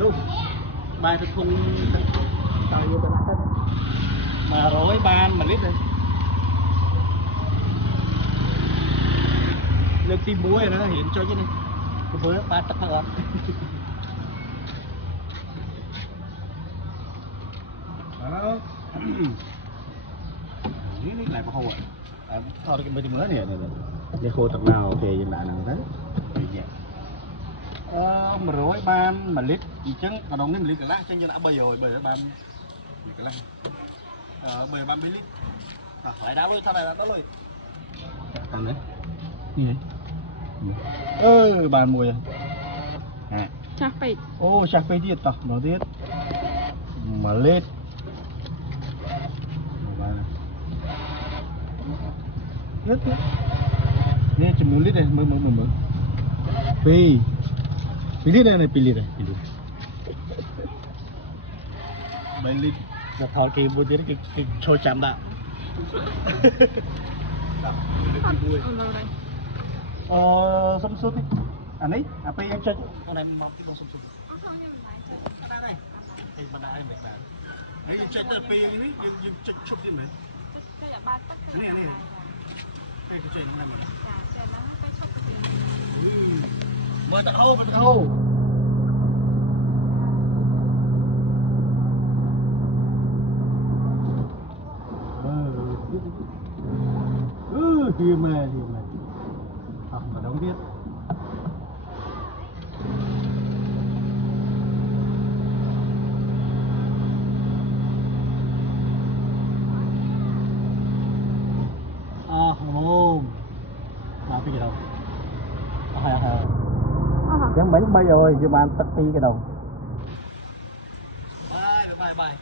Lúc bài thực không tao vô tao lát mà rối ban mà lít đây lên tim muối nó hiện cho chứ này cái bữa ba tắt nữa đó ini lại mà hồi thôi cái bên mới này để khô tận nào thì dừng lại nằm đấy mà rối ban mà lít trứng còn đồng nên lít cái lá chân cho đã bơi rồi bơi ban cái lá bơi ban lít phải đá luôn sao này đó luôn còn đấy gì ơi bàn mùi à chắc phải ô chắc phải tiết tao nó tiết mà lít hết ini cuma lid deh, mau. Pilih deh, pilih. Balik, natal ke ibu diri ke show canda. Samsung ni, aneh, apa yang cocok? Aneh mau kita Samsung. Mana yang benar? Ini cocok apa yang ini? Yang cocok ni mana? Ini. Cái chuyện này mà. Mà tao đâu. Hiền mà. Học mà đâu biết. Cái gì đâu chẳng bánh bay rồi chứ bạn tắt đi cái đầu bye